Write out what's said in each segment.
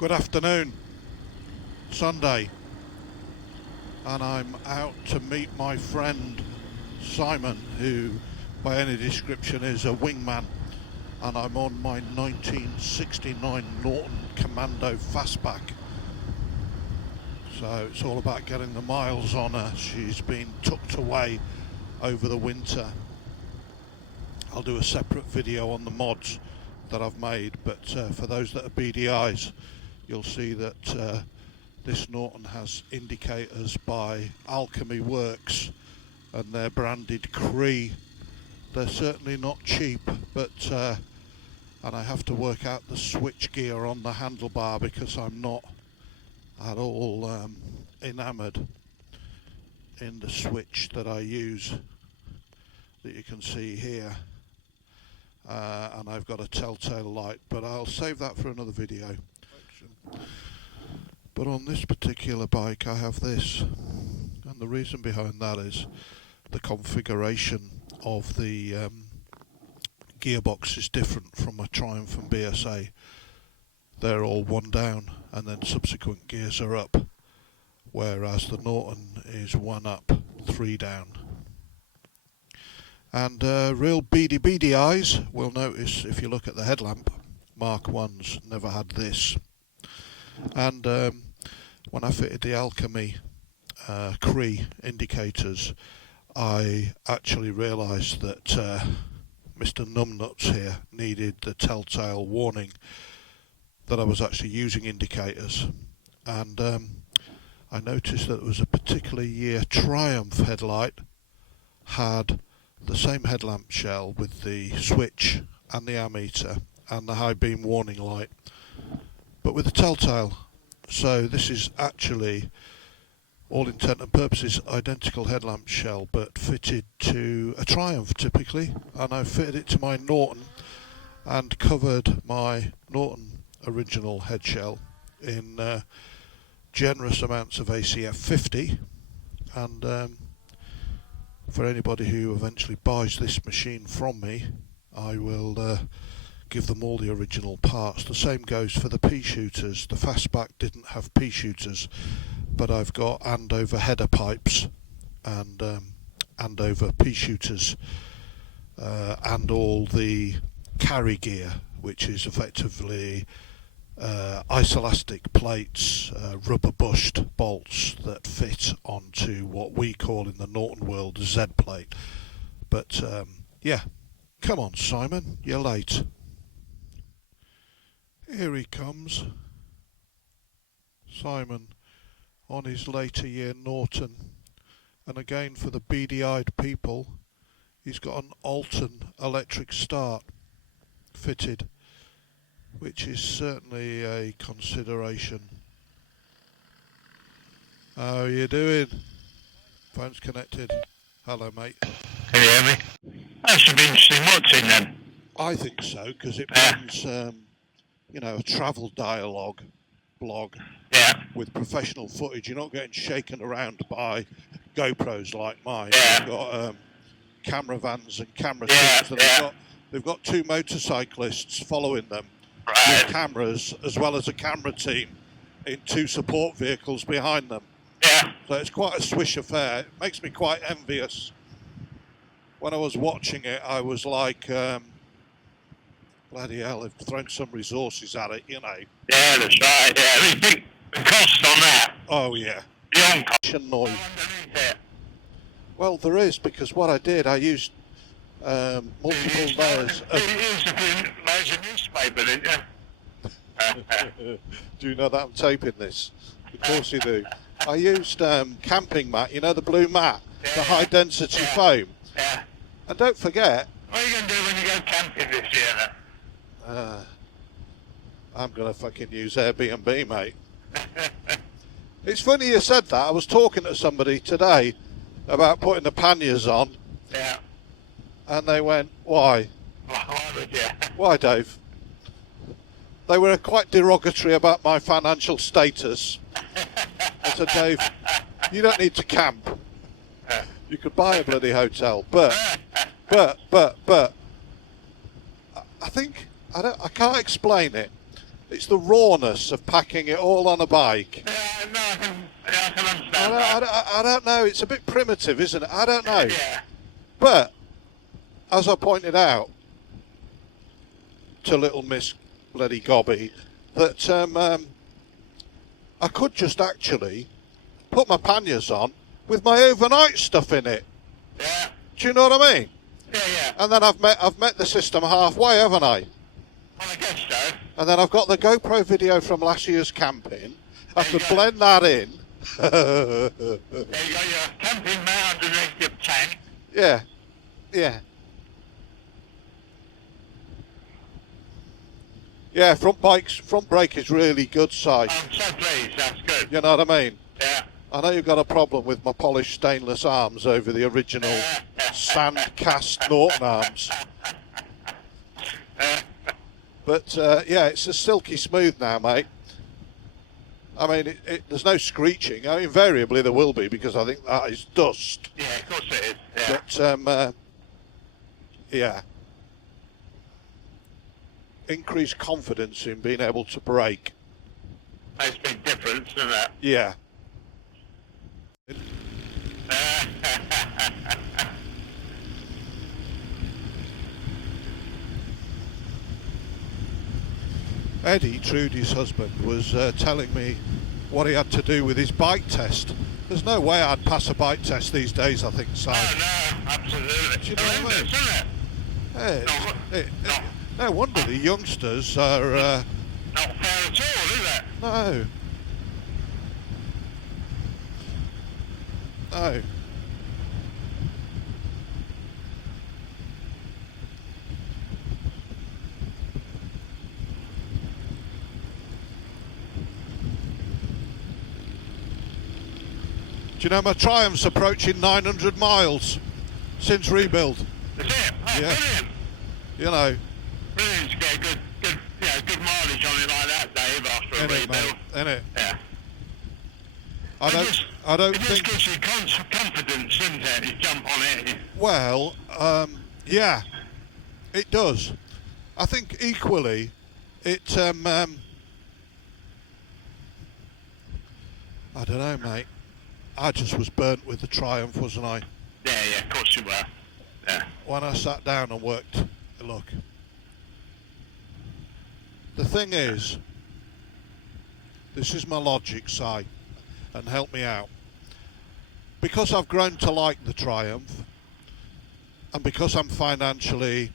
Good afternoon, Sunday, and I'm out to meet my friend Simon, who by any description is a wingman, and I'm on my 1969 Norton Commando Fastback. So it's all about getting the miles on her. She's been tucked away over the winter. I'll do a separate video on the mods that I've made, but for those that are BDIs, you'll see that this Norton has indicators by Alchemy Works, and they're branded Cree. They're certainly not cheap, but and I have to work out the switch gear on the handlebar because I'm not at all enamoured in the switch that I use, that you can see here. And I've got a telltale light, but I'll save that for another video. But on this particular bike I have this, and the reason behind that is the configuration of the gearbox is different from a Triumph and BSA. They're all one down and then subsequent gears are up, whereas the Norton is one up, three down. And real beady eyes will notice, if you look at the headlamp, Mark 1's never had this. And when I fitted the Alchemy Cree indicators, I actually realised that Mr. Numbnuts here needed the telltale warning that I was actually using indicators. And I noticed that there was a particular year Triumph headlight had the same headlamp shell with the switch and the ammeter and the high beam warning light, but with the telltale. So this is actually, all intent and purposes, identical headlamp shell, but fitted to a Triumph typically, and I fitted it to my Norton and covered my Norton original head shell in generous amounts of ACF 50, and for anybody who eventually buys this machine from me, I will give them all the original parts. The same goes for the pea shooters. The Fastback didn't have pea shooters, but I've got Andover header pipes and Andover pea shooters and all the carry gear, which is effectively isolastic plates, rubber bushed bolts that fit onto what we call in the Norton world a Z plate. But yeah, come on Simon, you're late. Here he comes, Simon on his later year Norton, and again for the beady-eyed people, he's got an Alton electric start fitted, which is certainly a consideration. How are you doing? Phone's connected. Hello, mate. Can you hear me? That should be interesting watching then. I think so, because it brings, a travel dialogue blog with professional footage. You're not getting shaken around by GoPros like mine. They've got camera vans and camera teams, and they've got two motorcyclists following them. With cameras, as well as a camera team in two support vehicles behind them. Yeah. So it's quite a swish affair. It makes me quite envious. When I was watching it, I was like, bloody hell, they've thrown some resources at it, you know. Yeah, that's right. Yeah, there's big cost on that. Oh, yeah. Beyond cost. Noise. Well, there is, because what I did, I used multiple layers of... You used to put layers of newspaper, didn't you? Do you know that I'm taping this? Of course you do. I used camping mat, you know, the blue mat, the high density foam. Yeah. And don't forget... What are you going to do when you go camping this year then? I'm going to fucking use Airbnb, mate. It's funny you said that. I was talking to somebody today about putting the panniers on. Yeah. And they went, why? Why would you? Why, Dave? They were quite derogatory about my financial status. I said, Dave, you don't need to camp. You could buy a bloody hotel. But, I think, I can't explain it. It's the rawness of packing it all on a bike. Yeah, no, I can understand that. I don't know. It's a bit primitive, isn't it? I don't know. Yeah. But, as I pointed out to little Miss Bloody Gobby, that I could just actually put my panniers on with my overnight stuff in it. Yeah. Do you know what I mean? Yeah, yeah. And then I've met the system halfway, haven't I? Well, I guess so. And then I've got the GoPro video from last year's camping. I could blend that in. Yeah, you got your camping mount underneath your tank. Yeah, yeah. Yeah, front brake is really good, Si. I'm so pleased, that's good. You know what I mean? Yeah. I know you've got a problem with my polished stainless arms over the original sand cast Norton arms. But yeah, it's a silky smooth now, mate. I mean, there's no screeching. I mean, invariably there will be, because I think that is dust. Yeah, of course it is. Yeah. But yeah, increased confidence in being able to brake. Makes a big difference, doesn't it? Yeah. Eddie, Trudy's husband, was telling me what he had to do with his bike test. There's no way I'd pass a bike test these days, I think, Si. Oh, no, absolutely. Do you know what I mean? Isn't it? No wonder the youngsters are... Not fair at all, is it? No. No. Do you know my Triumph's approaching 900 miles since rebuild? Is it? Oh, Yeah. brilliant. You know. Brilliant to get good mileage on it like that, Dave, after a Innit, rebuild. mate? Innit? Yeah. I don't It think... just gives you confidence, doesn't it? You jump on it. Well, yeah, it does. I think equally, it... I don't know, mate. I just was burnt with the Triumph, wasn't I? Yeah, of course you were. Yeah. When I sat down and worked, look. The thing is, this is my logic, Si, and help me out. Because I've grown to like the Triumph, and because I'm financially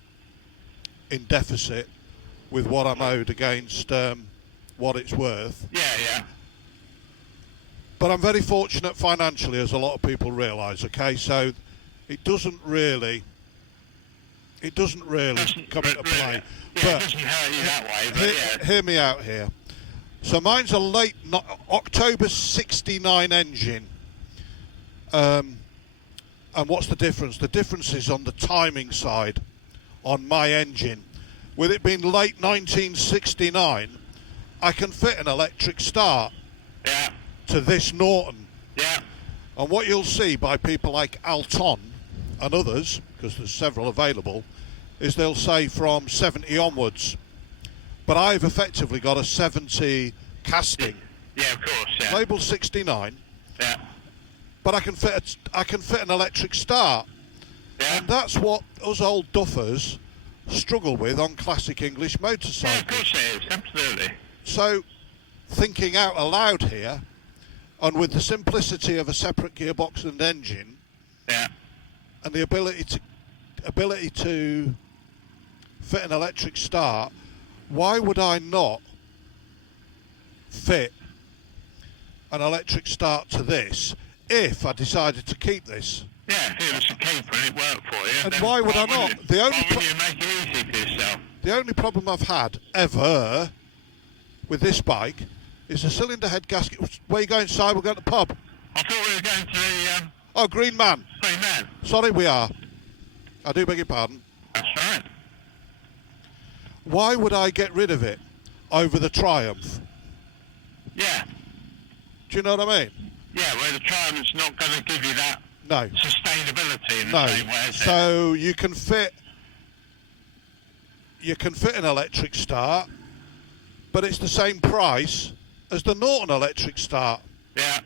in deficit with what I'm owed against what it's worth. Yeah. But I'm very fortunate financially, as a lot of people realise, okay? So it doesn't really come into play. Yeah, But it doesn't hurt you that way, but yeah. hear me out here. So mine's a late October 69 engine. And what's the difference? The difference is on the timing side on my engine. With it being late 1969, I can fit an electric start to this Norton. Yeah. And what you'll see by people like Alton and others, because there's several available, is they'll say from 70 onwards. But I've effectively got a 70 casting. Yeah, of course, yeah. Label 69. Yeah. But I can fit an electric start. Yeah. And that's what us old duffers struggle with on classic English Yeah, motorcycles. of course it is, absolutely. So, thinking out aloud here, and with the simplicity of a separate gearbox and engine, Yeah. and the ability to fit an electric start, why would I not fit an electric start to this if I decided to keep this? Yeah, if it was a keeper and it worked for you. And then why would I not? why wouldn't you make it easy for yourself? The only problem I've had ever with this bike is the cylinder head gasket. Where you going, Si? We're going to the pub. I thought we were going to the Oh, Green Man. Green Man. Sorry, we are. I do beg your pardon. That's right. Why would I get rid of it over the Triumph? Yeah. Do you know what I mean? Yeah, where the Triumph's not going to give you that No. sustainability in the No. same way, is it? So you can fit an electric start, but it's the same price as the Norton electric start. Yeah.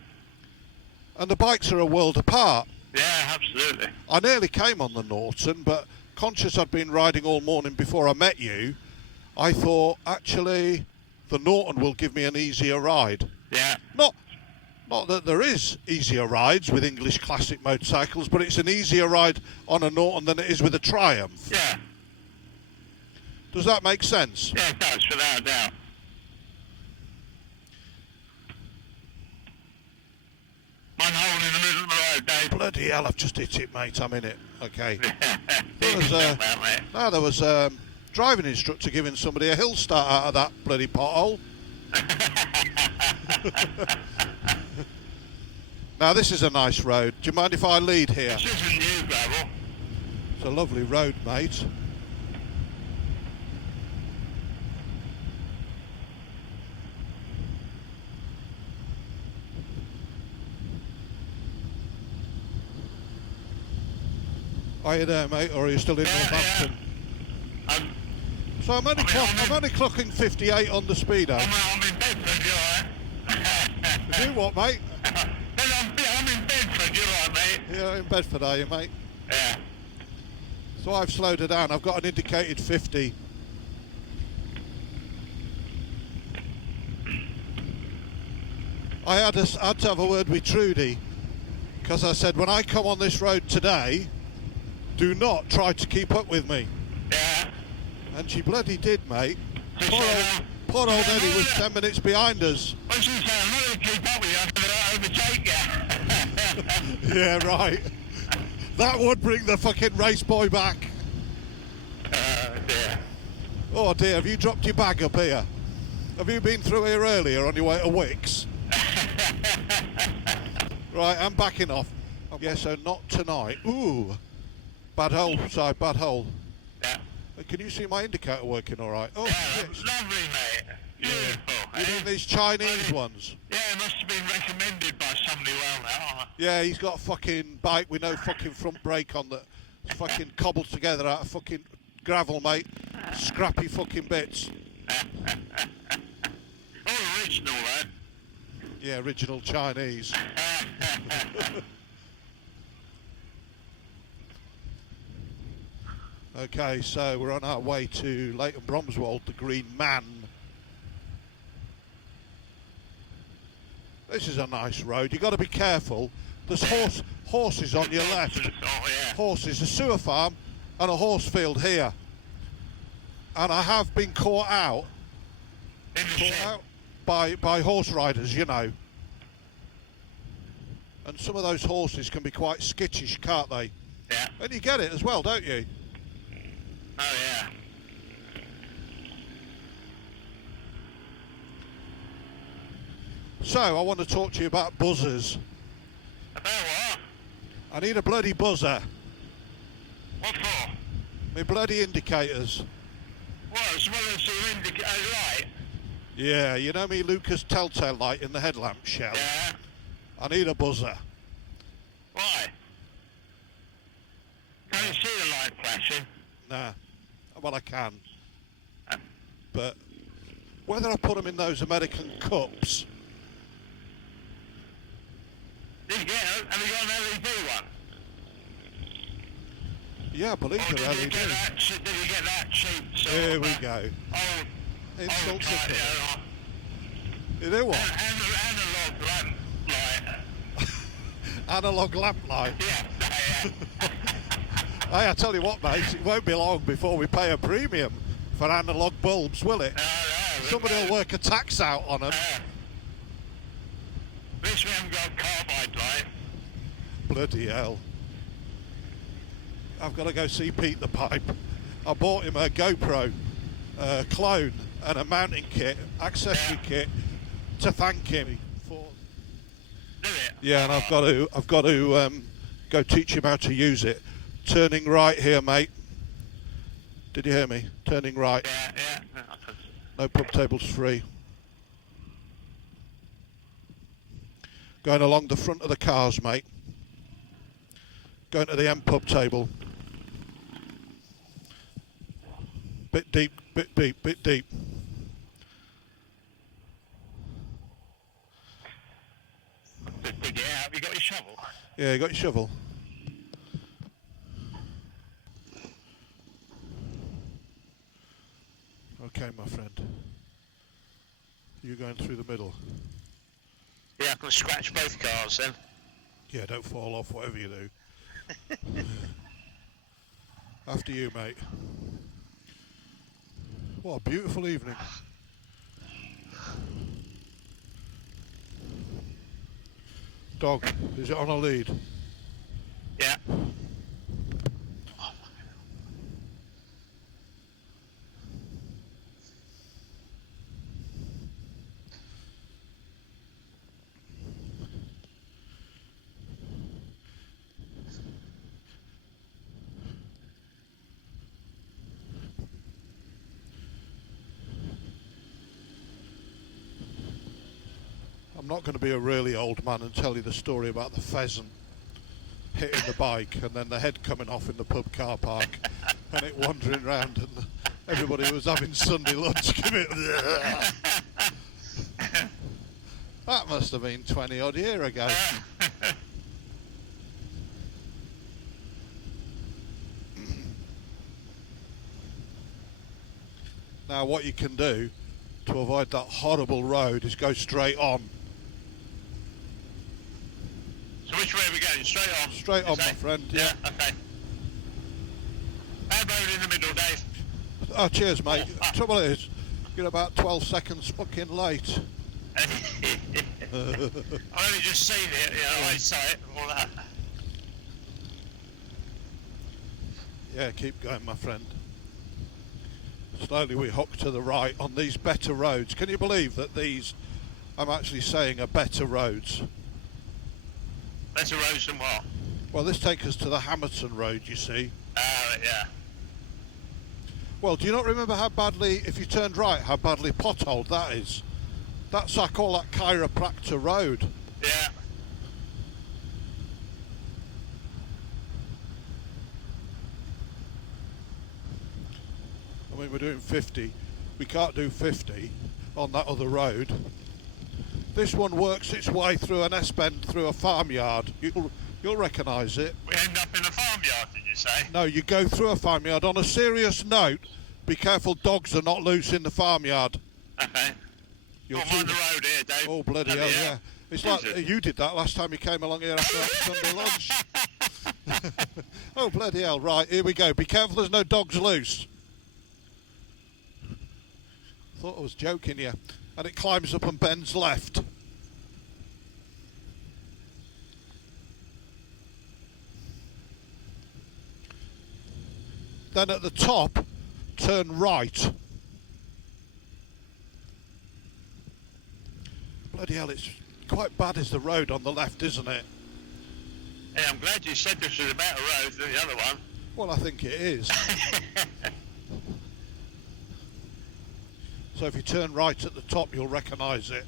And the bikes are a world apart. Yeah, absolutely. I nearly came on the Norton, but conscious I'd been riding all morning before I met you, I thought, actually, the Norton will give me an easier ride. Yeah. Not that there is easier rides with English classic motorcycles, but it's an easier ride on a Norton than it is with a Triumph. Yeah. Does that make sense? Yeah, it does, without a doubt. One hole in the middle of the road, Dave. Bloody hell, I've just hit it, mate. I'm in it. Okay. There There was a driving instructor giving somebody a hill start out of that bloody pothole. Now, this is a nice road. Do you mind if I lead here? This isn't new gravel. It's a lovely road, mate. Are you there, mate, or are you still in Northampton? Yeah. So I'm only clocking 58 on the speedo. I'm in Bedford, you alright? You what, mate? I'm in Bedford, you alright, mate? You're in Bedford, are you, mate? Yeah. So I've slowed her down. I've got an indicated 50. I had to have a word with Trudy, because I said, when I come on this road today, do not try to keep up with me. Yeah. And she bloody did, mate. She said, Poor old Eddie was 10 minutes behind us. Well, she said, I'm not going to keep up with you, I'm going to overtake you. Yeah, right. That would bring the fucking race boy back. Dear. Oh dear, have you dropped your bag up here? Have you been through here earlier on your way to Wicks? Right, I'm backing off. Yeah, so not tonight. Ooh. Bad hole, Si, bad hole. Yeah. Can you see my indicator working all right? Oh, Yeah, shit. that's lovely, mate. Beautiful. You mean these Chinese ones? Yeah, it must have been recommended by somebody well now. Yeah, he's got a fucking bike with no fucking front brake on that. It's fucking cobbled together out of fucking gravel, mate. Scrappy fucking bits. All original, lad. Yeah, original Chinese. Okay, so we're on our way to Leighton Bromswold, the Green Man. This is a nice road. You've got to be careful. There's horses on your left. Oh, yeah. Horses, a sewer farm and a horse field here. And I have been caught out by horse riders, you know. And some of those horses can be quite skittish, can't they? Yeah. And you get it as well, don't you? Oh, yeah. So, I want to talk to you about buzzers. About what? I need a bloody buzzer. What for? My bloody indicators. What, as well as your indicator light? Yeah, you know me Lucas telltale light in the headlamp shell? Yeah. I need a buzzer. Why? Can you see the light flashing? Nah. Well, I can. But whether I put them in those American cups... Did you get them? Have you got an LED one? Yeah, I believe Or they're did you LED. did you get that cheap sort Here of, we go. Old Insult type, ticket. You know what? analog lamp light. Analog lamp light. Yeah. Hey, I tell you what, mate, it won't be long before we pay a premium for analog bulbs, will it? No. Somebody will work a tax out on them. At least we haven't got carbide light. Bloody hell. I've got to go see Pete the Pipe. I bought him a GoPro clone and a mounting kit, accessory kit, to thank him for. Do it? Yeah, and I've got to go teach him how to use it. Turning right here, mate. Did you hear me? Turning right. Yeah. No pub tables free. Going along the front of the cars, mate. Going to the end pub table. Bit deep, bit deep, bit deep. You got your shovel? Yeah, you got your shovel? Okay, my friend. You're going through the middle. Yeah, I can scratch both cars then. Yeah, don't fall off, whatever you do. After you, mate. What a beautiful evening. Dog, is it on a lead? Yeah. I'm not going to be a really old man and tell you the story about the pheasant hitting the bike and then the head coming off in the pub car park and it wandering round and everybody was having Sunday lunch. That must have been 20 odd year ago. Now what you can do to avoid that horrible road is go straight on. So which way are we going? Straight on? Straight on, my friend. Yeah, okay. Bad road in the middle, Dave. Oh, cheers, mate. Trouble is, you're about 12 seconds fucking late. I've only just seen it, I saw it and all that. Yeah, keep going, my friend. Slowly we hook to the right on these better roads. Can you believe that these, I'm actually saying, are better roads? Better roads than what? Well, this takes us to the Hamerton Road, you see. Yeah. Well, do you not remember how badly, if you turned right, how badly potholed that is? That's, I call that Chiropractor Road. Yeah. I mean, we're doing 50. We can't do 50 on that other road. This one works its way through an S-bend through a farmyard. You'll recognise it. We end up in a farmyard, did you say? No, you go through a farmyard. On a serious note, be careful dogs are not loose in the farmyard. Okay. You'll I'm on the road here, Dave. Oh, bloody hell, yeah. It's like you did that last time you came along here after that Sunday lunch. Oh, bloody hell. Right, here we go. Be careful there's no dogs loose. Thought I was joking you. And it climbs up and bends left. Then at the top, turn right. Bloody hell, it's quite bad is the road on the left, isn't it? Yeah, I'm glad you said this was a better road than the other one. Well, I think it is. So if you turn right at the top, you'll recognise it.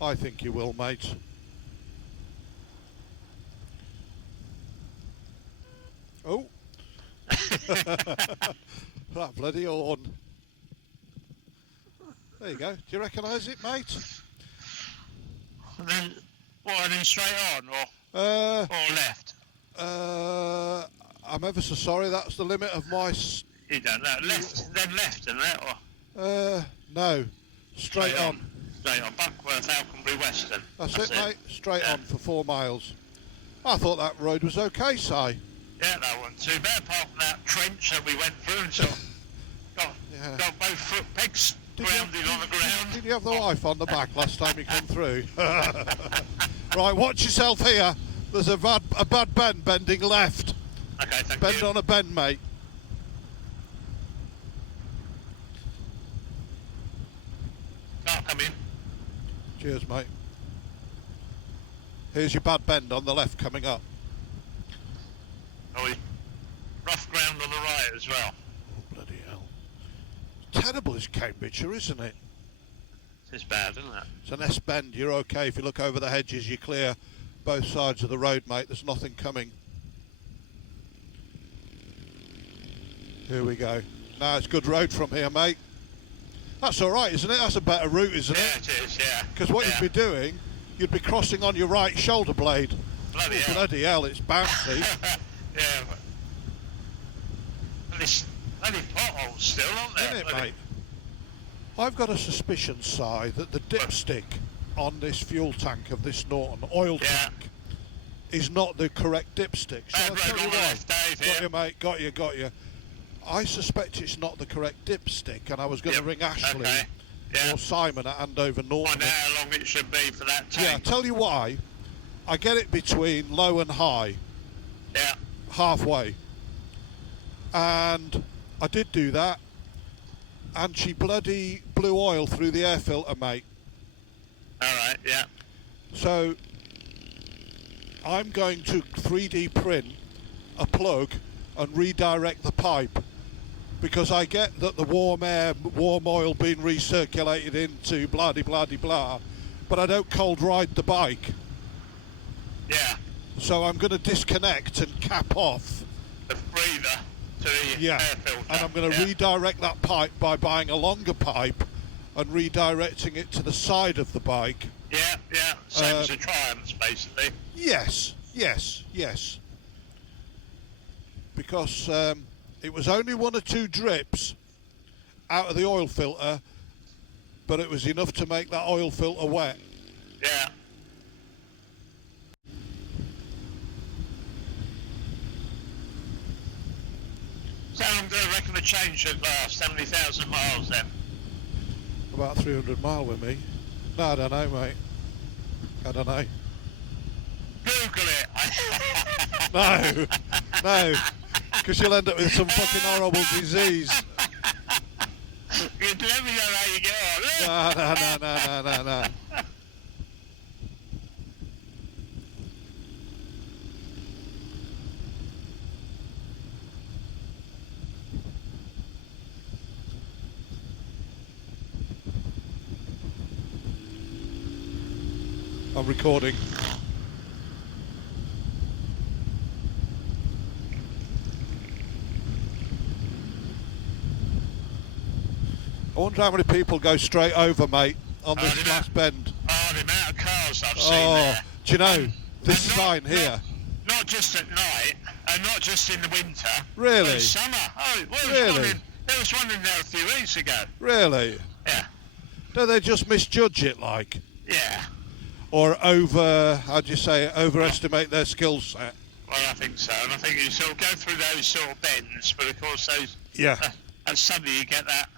I think you will, mate. Oh. That bloody horn. There you go. Do you recognise it, mate? And then, what, and then straight on, or left? I'm ever so sorry, that's the limit of my... You don't know. Left, then left, and that, or? No. Straight on. Straight on. Buckworth, Alconbury, Western. That's it, mate. Straight on for 4 miles. I thought that road was okay, Si. Yeah, that wasn't too bad, apart from that trench that we went through and sort of got both foot pegs grounded on the ground. Did you have the wife on the back last time you come through? Right, watch yourself here. There's a bad bend bending left. Okay, thank Bend you. on a bend, mate. Can't come in. Cheers, mate. Here's your bad bend on the left coming up. Oh, rough ground on the right as well. Oh, bloody hell. Terrible is Cambridgeshire, isn't it? It's bad, isn't it? It's an S-bend. You're okay. If you look over the hedges, you're clear both sides of the road, mate. There's nothing coming. Here we go. Now it's good road from here, mate. That's all right, isn't it? That's a better route, isn't it? Yeah, it is, yeah. Because what you'd be doing, you'd be crossing on your right shoulder blade. Bloody hell. Bloody hell, it's bouncy. Yeah, but there's bloody potholes still, aren't there? Isn't it, mate? I've got a suspicion, Si, that the dipstick on this fuel tank of this Norton oil tank is not the correct dipstick. Shall I tell you why? Got you, mate, got you. I suspect it's not the correct dipstick, and I was going to ring Ashley or Simon at Andover Norton. I know how long it should be for that tank. Yeah, tell you why. I get it between low and high. Yeah. Halfway. And I did do that, and she bloody blew oil through the air filter, mate. Alright, yeah. So I'm going to 3D print a plug and redirect the pipe, because I get that the warm oil being recirculated into blah de blah de blah, but I don't cold ride the bike. Yeah. So I'm going to disconnect and cap off the breather to the air filter. And I'm going to redirect that pipe by buying a longer pipe and redirecting it to the side of the bike. Yeah. Same as the Triumphs, basically. Yes. Because it was only 1 or 2 drips out of the oil filter, but it was enough to make that oil filter wet. Yeah. So how long do I reckon the change should last? How many thousand miles then? About 300 mile with me. No, I don't know, mate. I don't know. Google it. No, because you'll end up with some fucking horrible disease. You let me know how you get on. No. I'm recording. I wonder how many people go straight over, mate, on this last bend. Oh, the amount of cars I've seen there. Do you know, this sign here? Not just at night, and not just in the winter. Really? But in summer. Oh, really? There was one in there a few weeks ago. Really? Yeah. Do they just misjudge it, like? Yeah. Or overestimate their skill set? Well, I think so, and I think you sort of go through those sort of bends, but of course those... Yeah. And suddenly you get that...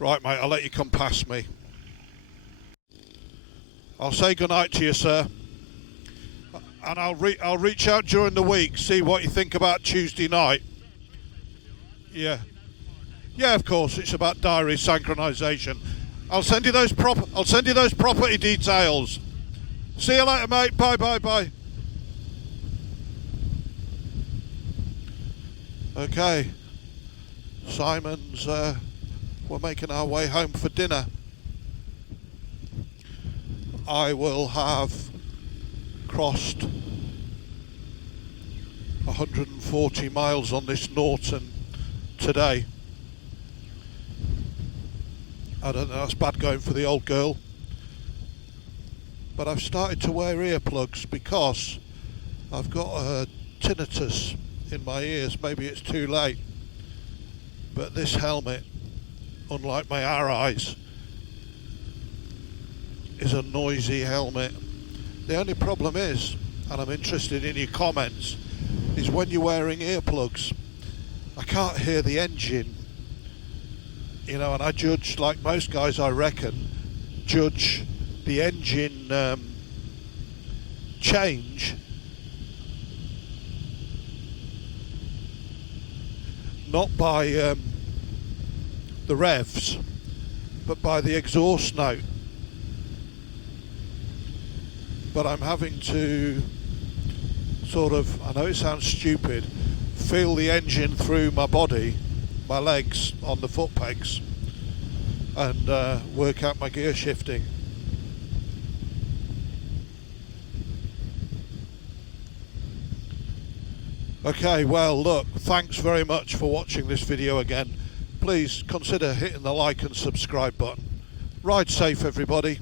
Right, mate, I'll let you come past me. I'll say goodnight to you, sir. And I'll reach out during the week, see what you think about Tuesday night. Yeah. Yeah, of course, it's about diary synchronisation. I'll send you those property details. See you later, mate. Bye. Okay. Simon's we're making our way home for dinner. I will have crossed 140 miles on this Norton today. I don't know, that's bad going for the old girl. But I've started to wear earplugs because I've got a tinnitus in my ears. Maybe it's too late. But this helmet, unlike my Arais, is a noisy helmet. The only problem is, and I'm interested in your comments, is when you're wearing earplugs, I can't hear the engine. You know, and I judge, like most guys I reckon, judge the engine change not by the revs, but by the exhaust note. But I'm having to sort of, I know it sounds stupid, feel the engine through my body, my legs on the foot pegs, and work out my gear shifting. Okay, well look, thanks very much for watching this video again. Please consider hitting the like and subscribe button. Ride safe, everybody.